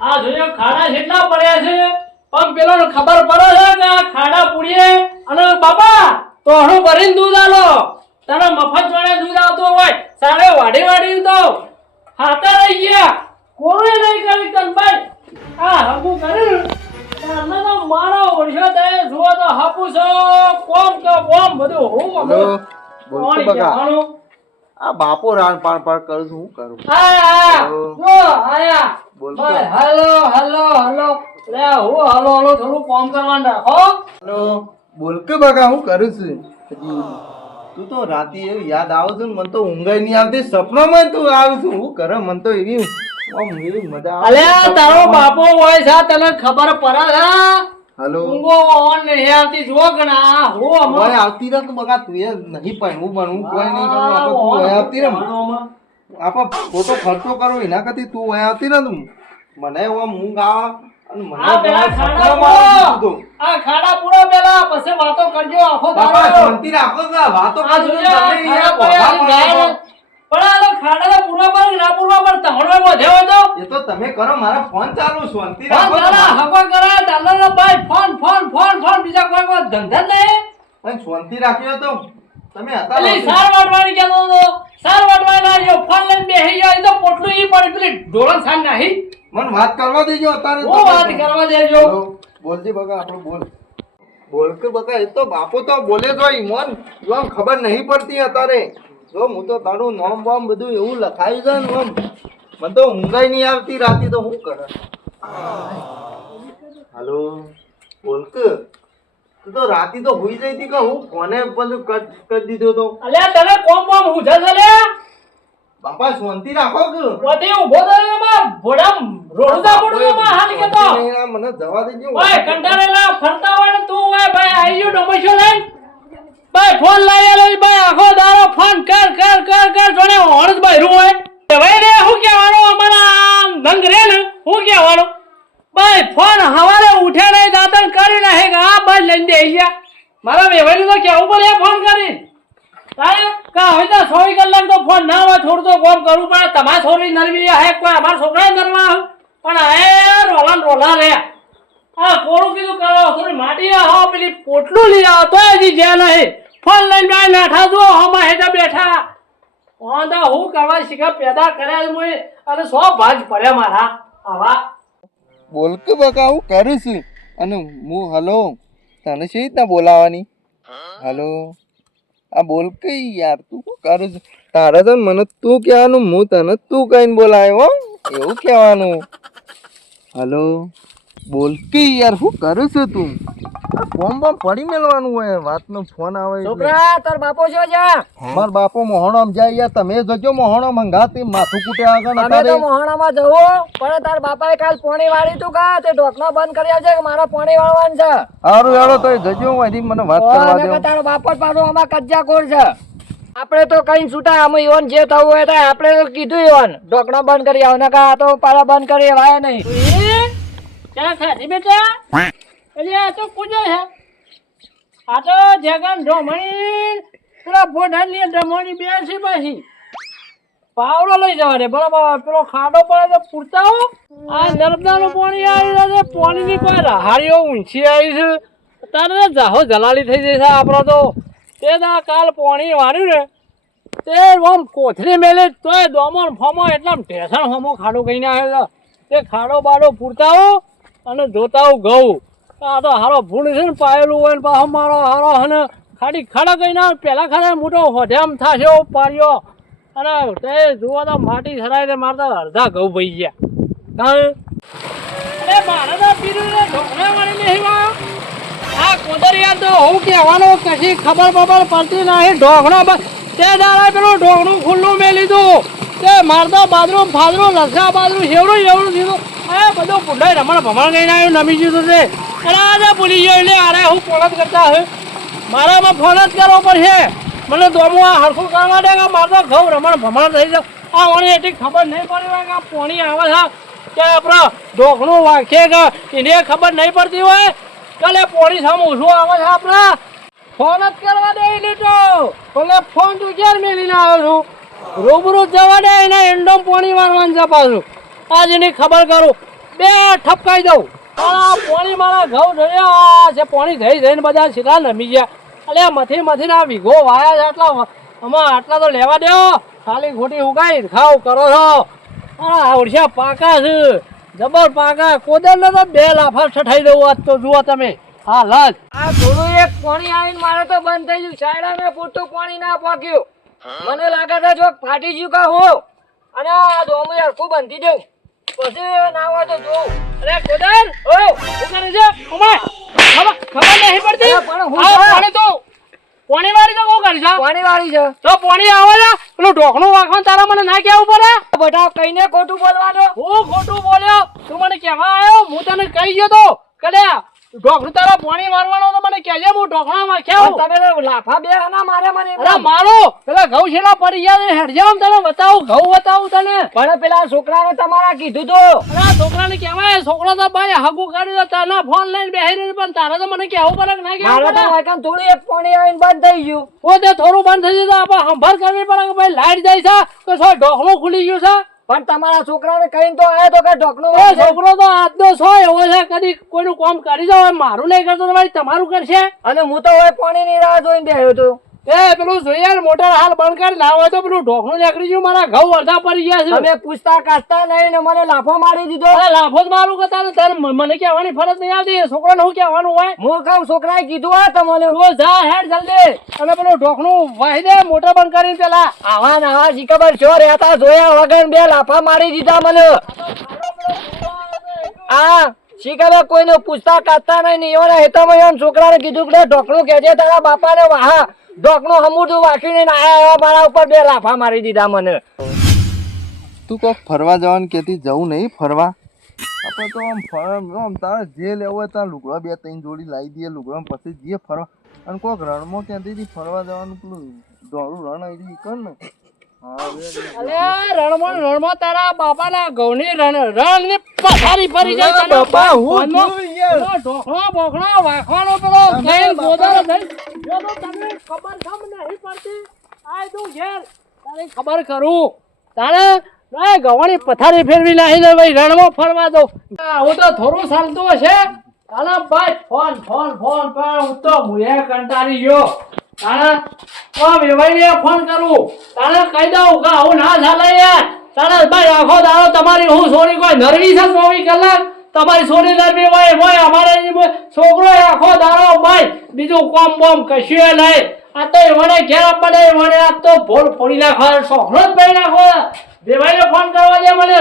આ જોયો ખાડા કેટલા પડ્યા છે પણ પેલો ખબર પડે છે કે આ ખાડા પૂરીએ અને બાપા તોહણું ભરીને દૂધ આલો તને મફત જોડે દૂધ આવતો હોય સાડે વાડી વાડી તો હાતા રહી ગયા કોણે નહીં કરી તનભાઈ આ હબુ કર્યું તને તો મારો વર્ષો થાય જુઓ તો હાપુ છો કોમ કે કોમ બધું હું બોલ બકા આ બાપો રાણ પાણ પાણ કરું છું હું કરું હા જો આયા બોલ હેલો હેલો હેલો લે હું હલો હલો થોડું કામ કરવાનું રાખો હેલો બોલ કે બકા હું કરું છું તું તો રાતે એવી યાદ આવે છે મને તો ઊંઘાઈ નહીં આવતી સપનામાં તું આવે છે હું કરે મને તો એવી એવી મજા આવે અલ્યા તારો બાપો હોય છે તને ખબર પડે છે હેલો ઊંઘો ઓન નહીં આવતી જો ગણા હું ઓય આવતી રહે તો બકા તું એ નહીં પણ હું બનવું કોઈ નહીં કરું આપણે તું ઓય આવતી રહે આપણે ખોટો ખર્ચો કરો એના કરતી તું ઓય આવતી રહે તું મને ઓમ ઊંઘ આવે અને મને આ પેલા ખાડા પૂરો આ ખાડા પૂરો પેલા પછી વાતો કરજો આખો બાપા શાંતિ રાખો કે વાતો આ જોયા ખાડા પડ્યા પણ આ તો ખાડા પૂરા પર ના પૂરા પર તમણો વધ્યો તો એ તો તમે કરો મારા ફોન ચાલુ શાંતિ ફોન રાખો કરા હકો કરા દાદાના ભાઈ ફોન ફોન ફોન ફોન બીજા કોઈ ધંધા નહીં પણ શાંતિ રાખ્યો તો તમે હતા પેલી સાર વાટવાની કેતો તો સાર વાટવાની ના જો ફોન લઈને બેહી ગયો તો પોટલું ઈ પડી પેલી ઢોળણ સાન નાહી મને વાત કરવા દેજો અત્યારે ઓ વાત કરવા દેજો બોલજી બકા આપણો બોલ બોલ કે બકા એ તો બાપો તો બોલે તો ઈમોન જો આમ ખબર નહીં પડતી અત્યારે જો હું તો તારું નામ બામ બધું એવું લખાયું છે ને આમ મને તો ઊંઘાઈ નહીં આવતી રાતે તો હું કરે હાલો બોલ કે તું તો રાતે તો હુઈ જઈ હતી કે હું ફોને બધું કટ કરી દીધો તો અલ્યા તને કોમ કોમ હુજે છે લે બાપા શાંતિ રાખો કે પોતે ઉભો થયો માં ભોડમ રોડું પડું માં હાલ કે તો મને જવા દેજો ઓય કંટાળેલા ફરતા હોય ને તું ઓય ભાઈ આઈ ગયો ડમશો લઈ ભાઈ ફોન લાયેલો ભાઈ આખો દારો ફોન કર કર કર કર જોને હોણ જ ભાઈ રૂ હોય ભાઈ રે હું કહેવાનો અમારા ધંગ રે ને હું કહેવાનો ભાઈ ફોન હવારે ઉઠે નહીં દાતણ કરી નાખે કે આ ભાઈ લઈને દે ગયા મારા વેવાઈ તો કેવું પડે ફોન કરી તારે કા હોય તો 24 કલાક તો ફોન ના હોય થોડું તો કામ કરવું પડે તમાર છોરી નરવી હે કોઈ અમાર છોકરા નરવા પણ હે રોલા રે આ કોરું કીધું કરો થોડી માટી હો પેલી પોટલું લઈ આવો તો હજી જ્યાં નહીં ફોન લઈને બે નાઠા જો હમા હેજા બેઠા ઓંદા હું કરવા શીખા પેદા કર્યા મુએ અને 100 ભાગ પડ્યા મારા આવા બોલ કે બકા હું કરું છું અને હું હલો તને શી રીતના બોલાવાની હલો આ બોલ કે યાર તું શું કરું છું તારે તો મને તું કહેવાનું હું તને તું કહીને બોલાયો હો એવું કહેવાનું હલો બોલ કે યાર શું કરું છું તું ફોન માં પડી મેળવાનું હોય વાતનો ફોન આવે છોકરા તાર બાપો છો જા માર બાપો મોહણમ જાય યાર તમે જજો મોહણમ મંગાતી માથું કૂટે આગળ અમે તો મોહણામાં જવો પણ તાર બાપાએ કાલ પોણી વાળી તું કા તે ઢોકણા બંધ કર્યા છે કે મારા પોણી વાળવાનું છે હારું યારો તો જજો અહીંથી મને વાત કરવા દો તારો બાપો જ પાછો આમાં કજ્જાખોર છે આપણે તો કઈ છૂટા અમે ઈવન જે થવું હોય તો આપણે તો કીધું ઈવન ઢોકણા બંધ કરી આવ ને કા તો પાડા બંધ કરી વાય નહીં ક્યાં ખાધી બેટા એટલે આ તો પૂજા છે આ તો જગન ઢોમણી પેલા ફોડાની ઢમણી બેસી પાછી પાવડો લઈ જવા દે બરાબર પેલો ખાડો પડે તો પૂરતા હો આ નર્મદાનું પાણી આવી રહ્યું છે પાણીની કોઈ રહાડીઓ ઊંચી આવી છે તારે જાહો જલાલી થઈ જશે આપણો તો તે દા કાલ પાણી વાર્યું ને તે આમ કોથળી મેલે તોય દોમણ ફમો એટલા ઢેસણ ફમો ખાડો કહીને આવ્યો તે ખાડો બાડો પૂરતા હો અને જોતા હું ઘઉં આ તો હારો ભૂલ છે ને પાયેલું હોય ને પાછો મારો હારો અને ખાડી ખાડા કહીને પેલા ખાડા મોટો હોઠામ થશે પાડ્યો અને તે જુઓ તો માટી સરાય મારતા અડધા ઘઉં ભઈ ગયા અરે મારે તો પીરું ઢોકળા વાળી નહીં આ કોદરિયા તો હું કહેવાનો કશી ખબર બબર પડતી નહીં ઢોકળો તે દાડા પેલું ઢોકળું ખુલ્લું મેં લીધું તે મારતા બાદરું ફાદરું લસા બાદરું એવડું દીધું એ બધું પુંડાઈ રમણ ભમણ ગઈને આવ્યું નમી ગયું છે અરે આજે ભૂલી ગયો એટલે અરે હું ફોન જ કરતા હોય મારામાં ફોન જ કરવો પડશે મને દોમું આ હરખું કરવા દે કે મારતો ઘઉં રમણ ભમણ થઈ જાય આ મને એટલી ખબર નહીં પડી હોય કે આ પોણી આવે છે કે આપણે ઢોકળું વાંખીએ કે એને ખબર નહીં પડતી હોય કાલે પોણી સામે ઓછું આવે છે આપણે ફોન જ કરવા દે લીધો ભલે ફોન તું ક્યારે મેળીને આવ્યો છું રૂબરૂ જવા દે એને એન્ડોમ પોણી મારવાનું છે પાછું આજ એની ખબર કરું બે ઠપકાઈ દઉં. આ પોણી મારા ઘઉં જોયા છે, પોણી જઈ જઈને બધા સીધા નમી ગયા. અલે મથી ના વીઘો વાયા છે, આટલા આમાં આટલા તો લેવા દો. ખાલી ખોટી ઉગાઈ ખાવ કરો છો. આ ઓરસા પાકા છે, જબર પાકા. કોદરને તો 2 લાફા ઠઠાઈ દઉં આજ તો. જુઓ તમે હા લાજ આ થોડું એક પાણી આવીને મારે તો બંધ થઈ ગયું. સાયડા મેં પૂરતું પાણી ના પાક્યું. મને લાગે છે જો ફાટી ગયું કા હું. અને આ દોમું હરખું બંધી દઉં પછી ના હોય તો જોઉં. અરે કોદર ઓ શું કરે છે? ઉમાય ખબર નહીં પડતી. અરે પણ હું આ છે? પાણી તો પોણી વાળી તો કોણ કરી છે? પાણી વાળી છે તો પોણી આવે છે પેલું ઢોકણું વાખવાનું તારા મને ના કેવું પડે? બધા કઈને ખોટું બોલવાનું. હું ખોટું બોલ્યો? તું મને કહેવા આવ્યો? હું તને કહી ગયો તો કલ્યા ઢોકણું તારા પોણી મારવાનો તો મને કહેજે, હું ઢોકણા વાખ્યા. તમે તો લાફા બે ના મારે મને અરે મારો પેલા ઘઉં છેલ્લા પડી ગયા હેડ જાવ તને બતાવું, ઘઉં બતાવું તને. પણ પેલા છોકરાને તમારા કીધું તો અરે આ છોકરાને કહેવાય, છોકરો તો ભાઈ હગું કરી દો તને ફોન લઈને બેહી રહ્યો, પણ તારે તો મને કહેવું પડે કે ના મારે કહેવું તો પડે? વાયકાન થોડું એક પાણી આવીને બંધ થઈ ગયું. પોતે થોડું બંધ થઈ જતું આપણે સંભાળ કરવી પડે કે ભાઈ લાઈટ જાય છે તો શું ઢોકણું ખુલી ગયું છે? પણ તમારા છોકરાને કહીને તો આયા તો કે ઢોકણું એ વાળશે. છોકરો તો આજનો છો એવો છે, કદી કોઈનું કામ કરી જાવ મારું નહીં કરતો તો ભાઈ તમારું કરશે. અને હું તો હવે પાણીની રાહ જોઈને બેઠો હતો. એ પેલું જોઈએ ને મોટર હાલ બંધ કરી ના હોય તો પેલું ઢોકણું નીકળી ગયું, મારા ઘઉં અડધા પડી ગયા છે. તમે પૂછતા કાઢતા નહીં ને મને લાફો મારી દીધો. અરે લાફો જ મારું કરતા ને તારે મને કહેવાની ફરજ નહીં આવતી. છોકરાને શું કહેવાનું હોય? હું કહું છોકરાએ કીધું હા તમને. તું જા હેડ જલ્દી અને પેલું ઢોકણું વાહી દે મોટર બંધ કરીને પેલા. આવા ને આવા જી ખબર છો રહેતા જોયા વગર 2 લાફા મારી દીધા મને. આ શી ખબર કોઈને પૂછતા કાઢતા નહીં ને એવાના હેતામાં એમ છોકરાને કીધું કે ઢોકણું કહેજે તારા બાપાને વાહ ઢોકણું હમુડું વાંચીને આયા મારા ઉપર 2 લાફા મારી દીધા મને. તું કોક ફરવા જવાનું કહેતી જવું નહીં ફરવા? આપણે તો આમ તારે જે લેવું હોય ત્યાં લુગડા 2-3 જોડી લાવી દઈએ લુગડા પછી જઈએ ફરવા. અને કોક રણમાં કહેતી હતી ફરવા જવાનું પેલું દોડું રણ આવી કર ને. અલે રણમાં તારા બાપાના ઘઉંની રણની પથારી ફરી જાય તને. બાપા, હું ફોનમાં છું યાર. પેલો ઢોકળો બોકળો વાખવાનો પેલો કઈ ગોદારો થઈ. જો તો તને ખબર કેમ નહીં પડતી? આય તું ઘેર તારે ખબર કરું તારે ઘઉંની પથારી ફેરવી નાખી દે ભાઈ રણમાં ફરવા દો. હું તો થોડું ચાલતું હશે તારે ભાઈ ફોન પણ હું તો મુએ કંટાળી ગયો. તારે વેવાઈને ફોન કરું તારે કહી દઉં કે આવું ના ચાલે યાર. તારે ભાઈ આખો દાડો તમારી હું છોડી કોઈ નરવી છે 24 કલાક તમારી છોડી નરવી હોય અમારે છોકરો આખો દાડો ભાઈ બીજું કોમ બોમ કશું નહીં. આ તો એમને ઘેર પડે એમને આ તો ભોલ ફોડી નાખવા છોકરો જ ભાઈ નાખો. વેવાઈને ફોન કરવા દે મને.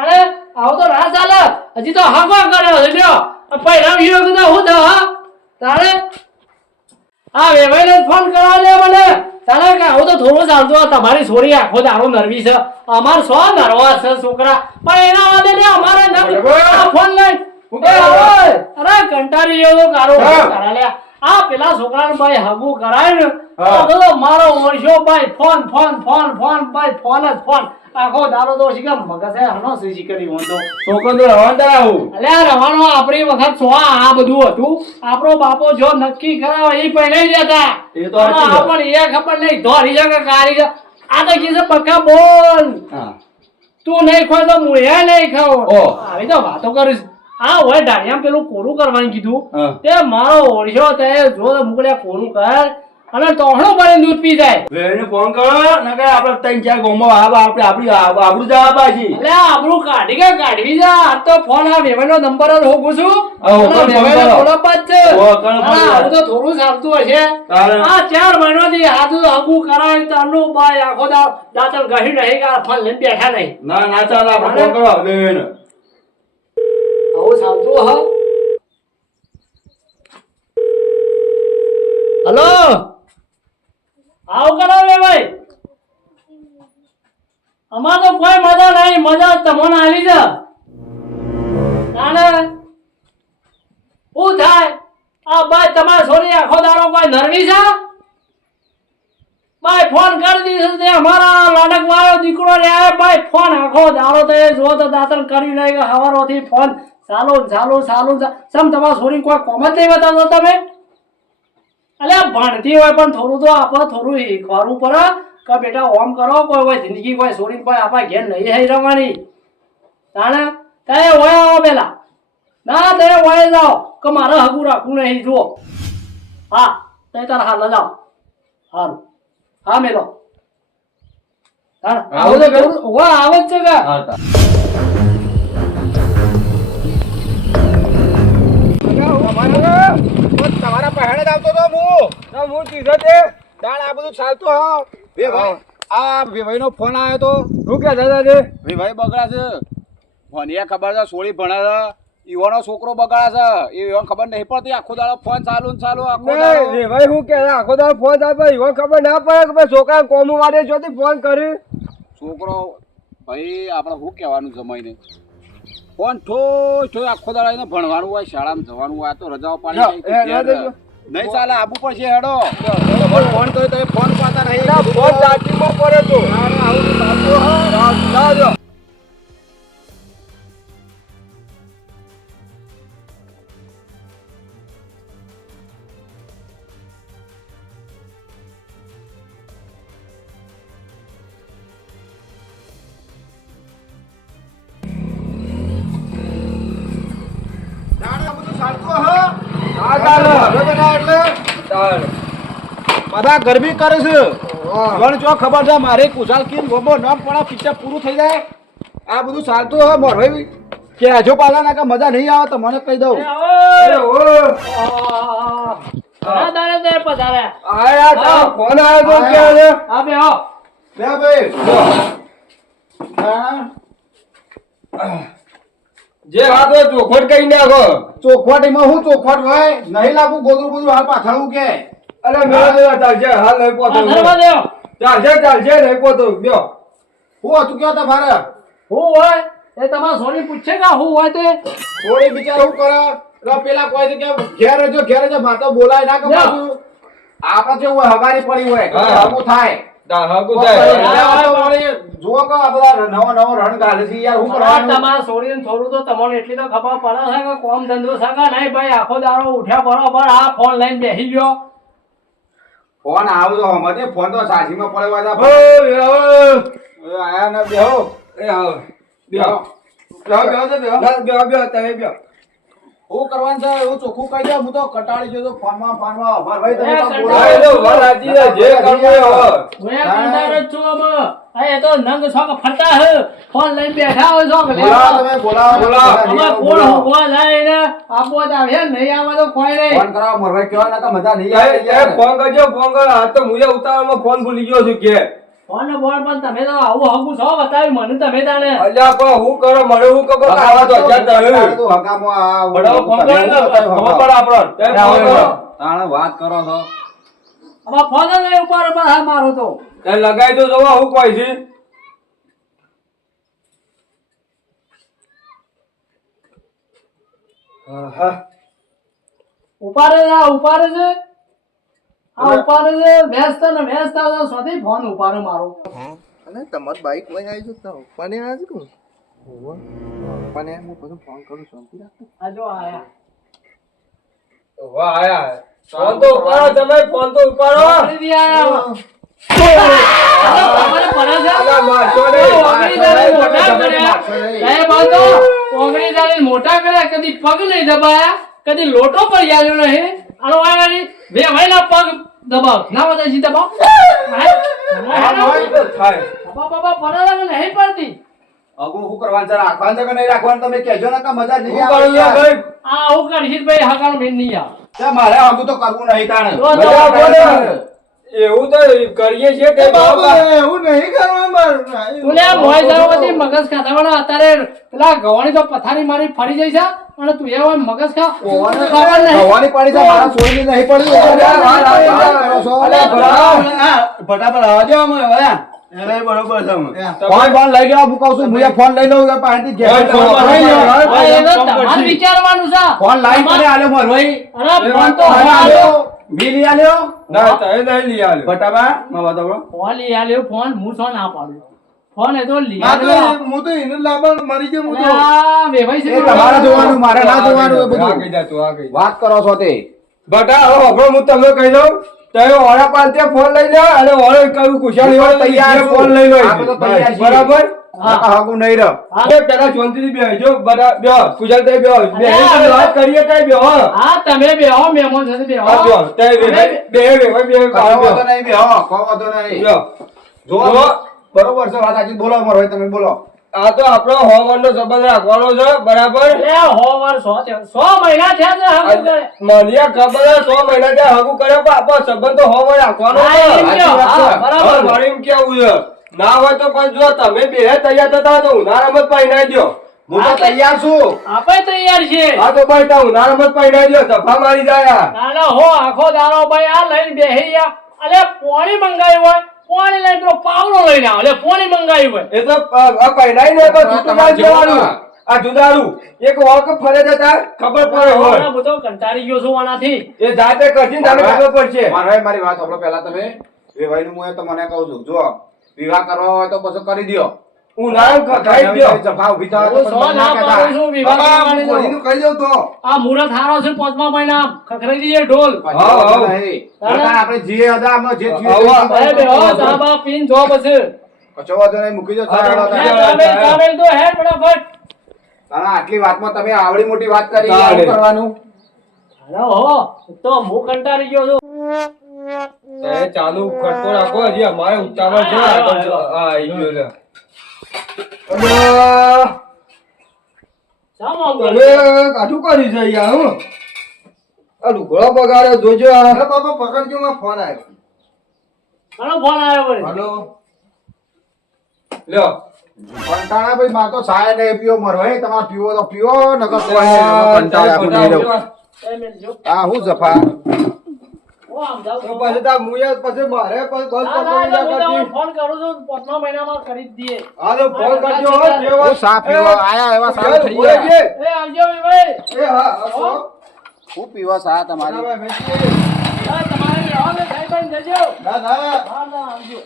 અરે આવો તો ના ચાલે. હજી તો હાકો કર્યો છે લ્યો પૈરામ હીરો કીધું હું દા તારે હા વેવાઈને ફોન કરવા દે મને. તારે કે આવું તો થોડું ચાલતું હોય. તમારી છોરી આખો દાડો નરવી છે, અમાર સો નરવા છે છોકરા, પણ એના વાદે ને અમારે ફોન લઈ અરે કંટાળી ગયો તો કારો કરા લે. આ પેલા છોકરાને ભાઈ હગું કરાય ને તો મારો વર્ષો ભાઈ ફોન ભાઈ ફોન જ ફોન આખો દાડો તો શીખે મગજ હનો સીસી કરી હું તો છોકરો તો રવાના આવું. અલ્યા રવાનો આપણી વખત સો આ બધું હતું. આપણો બાપો જો નક્કી કરાવે એ પહેલા જ હતા. એ તો સાચી વાત. પણ એ ખબર નહીં ધોરી છે કે કારી છે. આ તો કીધું બકા બોલ હા. તું નહીં ખાવ તો હું એ નહીં ખાવ. ઓહ. આવી તો વાતો કરીશ. આ હોય ડાળિયામાં પેલું કોરું કરવાનું કીધું હા. તે મારો ઓળશો તે જો મુકડ્યા કોરું કર અને તોહણું ભરીને દૂધ પી જાય. વેઈને ફોન કરો નકર આપણે 3-4 ગામમાં આપણે આપણી આબરૂ જવા પાછી. એટલે આબરૂ કાઢવી છે. આ તો ફોન આ વેવાઈનો નંબર જ હોકું છું. હા, હોકું અને વેવાઈનો ફોન કરો. બોલાવવા જ છે. હો, કરો ફોન અને કરો. આવું તો થોડું ચાલતું હશે. તારે. આ 4 મહિનાથી હાથું હગું કરાય તારનું બાય આખો દાંતણ ગહી નહીં કે આ ફોન લઈને બેઠા નહીં. ના ચાલે આપણે ફોન કરો વેઈને. આવું ચાલતું હ. હલો આવું કરો ભાઈ. અમાર તો કોઈ મજા નહીં. મજા તમને આલી છે તાને શું થાય? આ ભાઈ તમારે છોરી આખો દાડો કોઈ નરવી છે? ભાઈ ફોન કરી દીધો તે અમારા લાડક વાળો દીકરો રે ભાઈ ફોન આખો દાડો તો એ જો તો દાતણ કરી લે કે હવારોથી ફોન ચાલુ સમ તમારા છોરી કોઈ કોમ જ નહીં બતાવતો તમે? અલ્યા ભણતી હોય પણ થોડું તો આપણે થોડું શીખવાડવું પડે કે બેટા ઓમ કરો. કોઈ જિંદગી કોઈ છોડી કોઈ આપણા ઘેર નહીં આવી રવાની તાણે તમે વયા આવો પેલા. ના તમે વયા જાઓ કે મારે હગું રાખવું નહીં જુઓ. હા તમે તારા હાલ જાઓ. હારું હા મેલો. આવો તો કરું વાહ આવે જ છે કે હા તા. તમારા પહેણે જ આવતો હતો હું ચીજો છે દાળ આ બધું ચાલતું હા બે ભાઈ આ ભાઈ નો ફોન આવ્યો તો શું કે દાદા છે ભાઈ બગડા છે ફોન ખબર છે સોળી ભણે છે ઈવાનો છોકરો બગાડે છે એ ખબર નહીં પડતી આખો દાડો ફોન ચાલુ ને ચાલુ આખો દાડો ભાઈ શું કે આખો દાડો ફોન આપે ઈવન ખબર ના પડે કે ભાઈ છોકરા કોમ વાળે જોતી ફોન કરી છોકરો ભાઈ આપણે શું કહેવાનું જમાઈને ફોન ઠો આખો દાડો એને ભણવાનું હોય શાળામાં જવાનું હોય આ તો રજાઓ પાડી નહીં ચાલે આબુ પડશે હેડો ફોન કર્યો તમે ફોન પાતા નહીં ફોન ચાર્જિંગમાં પડે તો બધા ગરમી કરે છે પણ જો ખબર છે મારે કુશાલ કી ગોમો નામ પડા પિક્ચર પૂરું થઈ જાય આ બધું ચાલતું હે મોર ભાઈ કે હજો પાલા ના કે મજા નહીં આવે તો મને કહી દઉં ઘણા દાડે તે પધારે. આયા તા ફોન આવ્યો તો કે હા બેહો. બે ભાઈ હા જે વાત હોય ચોખવટ કઈ નાખો ચોખવાટીમાં હું ચોખવાટ હોય નહીં લાગુ ગોદરું બધું હાલ પાથરવું કે અરે મેળા ચાલશે હાલ નહીં પોતો પધારવા દ્યો. ચાલશે નહીં પોતો બ્યો હું હતું કયો તમારે હું હોય એ તમારે સોની પૂછે કે હું હોય તે થોડી બિચાર શું કરે પેલા કોઈ છે કે ઘેર રહેજો માતો બોલાય ના કે પાછું આપણે કેવું હોય હગારી પડી હોય કે હા. હગું થાય હાકુ થાય જુઓ કે આ બધા નવો રણ ગાલે છે યાર હું કરવાનું તમારે સોડીને થોડું તો તમને એટલી તો ખબર પડે છે કે કોમ ધંધો છે કે નહીં ભાઈ આખો દાડો ઉઠ્યા બરોબર આ ફોન લઈને બેસી ગયો. ફોન આવો તો હમતે ફોન તો સાચીમાં પડે વાળા આયા ને બેહો એ આવો બેહો બેહો તમે બેહો હું કરવાનું છે એવું ચોખ્ખું કહી દે હું તો કટાળી ગયો તો ફોનમાં અમાર ભાઈ તમે તો એ બોલાવો. આ તો વાત સાચી છે જે કરવું એ હવે હું એ કંટાળો જ છું અમે. એ તો નંગ છોક ફરતા હે ફોન લઈને બેઠા હોય છો કે બોલાવો તમે બોલાવો અમે કોણ હોવા જાય ને આપો જ આવે નહીં આમાં તો કોઈ નહીં. ફોન કરાવો મોર ભાઈ કેવા ના કે મજા નહીં એ આવે યાર. ફોન કરજો ફોન કરો આ તો મુજે ઉતાવળમાં ફોન ભૂલી ગયો છું કે ફોન ને બોલ પણ તમે તો આવું હગું છો બતાવ્યું મને તમે તાને. અલ્યા પણ હું કરો મને હું ખબર આવા તો અજાત તારે થયું તો હગામાં આ બડાવો ફોન કરે ને ખબર પડે આપણને તે ફોન કરો તાણે વાત કરો છો આમાં ફોન જ નહીં ઉપર હા મારો તો તે લગાઈ દો જોવા હું કોઈ છે ઉપાડે છે આ ઉપાડે છે આ ઉપાડે છે વ્યસ્ત ને વ્યસ્ત સુધી ફોન ઉપાડે મારો. અને તમાર બાઈક લઈને આવી જતો પને આજ કો પને હું પછી ફોન કરું શાંતિ રાખો આ જો આયા. વાહ આયા ફોન તો ઉપાડો તમે ફોન તો ઉપાડો ફરીથી આયા. તમારે પડે છે? અલા મારશો ને ઓગળી દાડે મોટા કર્યા. એ બાતો ઓગળી દાડે મોટા કર્યા કદી પગ નહીં દબાયા કદી લોટો પર આવ્યો નહીં. આનો વાળી બે ભાઈના પગ દબાવ ના બતાજી દબાવ થાય બાબા પડે કે નહીં પડતી. અગો હું કરવાનું છે રાખવાનું છે કે નહીં રાખવાનું તમે કહેજો ને કે મજા નહીં હું આવે કરું યાર. ભાઈ આ હું કરીશ ભાઈ હકાનું બેન નહીં આવે. તે મારે આગું તો કરવું નહીં તાણે તો મજા બોલે એવું તો કરીએ છીએ કે એવું નહીં કરવાનું મારું તું આ મોય જાવતી મગજ ખાતાવાળા અત્યારે પેલા ગવાણી તો પથારી મારી ફરી જાય છે અને તું એ હોય મગજ ખા ખબર નહીં. ભવાની પાડી છે મારા સોયની નહીં પડી ફટાફટ આવવા દો અમે હવે બરોબર છે અમે ફોન ફોન લઈ ગયો હું કહું છું હું ફોન લઈ લઉં પાણી ફોન હા, એ તો તમારે વિચારવાનું છે. ફોન લાઈન પર આલ્યો મારો ભાઈ અરે ફોન તો ફોન હવે આલ્યો. આલ્યો બિલ આલ્યો ના તો એ નહીં લઈ આવ્યો બટાબા માં બતાવો ફોન લઈ આલ્યો ફોન હું છો ના પાડું ફોન એ તો લઈ આલ્યો. હું તો એને લાવવાનું મરી ગયો આ વેવાઈ છે એ તમારે જોવાનું મારે ના જોવાનું એ આ બધું કહી દે તું આ કહી દે વાત કરો છો તે બટા હવે હમણાં હું તમને કહી દઉં તમે ઓરા પાસે ફોન લઈ લો અને ઓરે કહ્યું કુશાલ એવો તૈયાર છું. ફોન લઈ લો આપણે તો તૈયાર છીએ. બરાબર હાગું નહીં રહ. એ પેલા શાંતિથી બેસજો બધા બેહો કુશલતાઈ બેહો બેહીને વાત કરીએ તાઈ બેહો હા તમે બેહો મહેમાન સાથે બેહો હા બેહો તાઈ બે કોઈ વાંધો નહીં બે, હો, કોઈ વાંધો નહીં. બેહો જો બરોબર છે વાત સાચી. બોલો મારો ભાઈ, તમે બોલો. આ તો આપણો હોમવર્કનો સંબંધ રાખવાનો છે બરાબર એટલે હોવાર 100 મહિના થયા છે હગું કરે. મને ખબર છે 6 મહિના ત્યાં હગું કરે પણ આપણો સંબંધ તો હોમવર્ક રાખવાનો હા, છે એમ કહો. હા, બરાબર. હા, મારે એમ કેવું છે ના હોય તો પણ જો તમે બે તૈયાર થતા તો ઉનાળામાં જ પહેરાઈ દો હું તો તૈયાર છું. આપણે તૈયાર છીએ હા તો ભાઈ તા ઉનાળામાં જ પહેરાઈ દો ધફા મારી જાય તારા હો આખો દારો ભાઈ આ લઈને બેહી ગયા. અલે પોણી મંગાવ્યું હોય પોણી લઈને પેલો પાવડો લઈને આવો. અલે પોણી મંગાવ્યું હોય એ તો આ પહેરાઈ ને તો છૂટું ના જવાનું આ જુદારું એક વોક ફરે જતા ખબર પડે હું હોય બધો કંટાળી ગયો છું આનાથી. એ જાતે કરશે ને તમને ખબર પડશે મારો ભાઈ, મારી વાત સાંભળો પહેલા તમે. વેવાઈનું હું તો મને કહું છું, જો વિવાહ કરવા હોય તો પછી કરી દ્યો. ઉનાળામાં ખાઈ દો જફા ઊભી થાય તો હું પછી સો ના ના પાડું છું વિવાહ કહેતા. બાબા, કરવાની હું કોળીનું કહી દઉં તો. આ મુહૂર્ત હારો છે 5મા મહિના ખખડાઈ દઈએ ઢોલ. પછી વાંધો નહીં. નકર આપણે જે હતા આમાં જે થયું આવા. તે ભાઈ બેહો ચા બા પીને જો પછી. કશો વાંધો નહીં, મૂકી દો હા, ચાલો મૂકી તારે. દો. ચાવેલ તો હે ફટાફટ. તારા આટલી વાતમાં તમે આવડી મોટી વાત કરી, ચાલે. શું કરવાનું? હાલો હો તો હું કંટાળી ગયો છું. એ ચાલુ કરતો રાખો હજી અમારે ઉતાવળ છે હા, આગળ હા, હા આવી ગયો લે શામ આમ તમે કરે? કાઠું કરી છે યાર હું આ લુગડો બગાડ્યો જોજો આ. અરે બાબા પકડજો, માં ફોન આવ્યો. કોનો ફોન આવ્યો વળી? હલો. લ્યો કંટાળા ભાઈ, મારે તો સાય નહીં પીવો મરો. હે તમારે પીવો તો પીવો, નકર કોઈ નહીં. કંટાળા હું નહીં રહું. એ મેલ જો. આ હું જફા. હું આમ જાઉં તો છું. પછી તાર મુએ પછી મારે પછી બસ ના, ના, પકડી એટલે હું ના તમને ફોન કરું છું 5મા મહિનામાં કરી જ દઈએ. હા તો ફોન કરજો હો જે હું વાત સા પીવો આયા એવા સારું થઈ બોલે ગયા. છે. એ આવજો ભાઈ. એ હા હા હું પીવા સા તમારી. હા, તમારે બેહો ને ખાઈ પીને જજો. ના ના હા, ના, આવજો.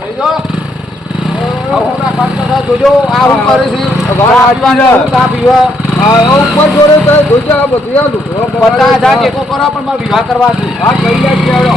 થઈ ગયો? હવે હું રાખવાનું તો થાય. જોજો આ હું કરે છે. ચા પીવાનું, હું ચા પીવા. હા ઉપર જોડે તો જોજો આ બધું આ લુગડો 50,000 ટેકો કરો પણ મારે વિવાહ કરવા છે. હા કઈ જાય કેવડો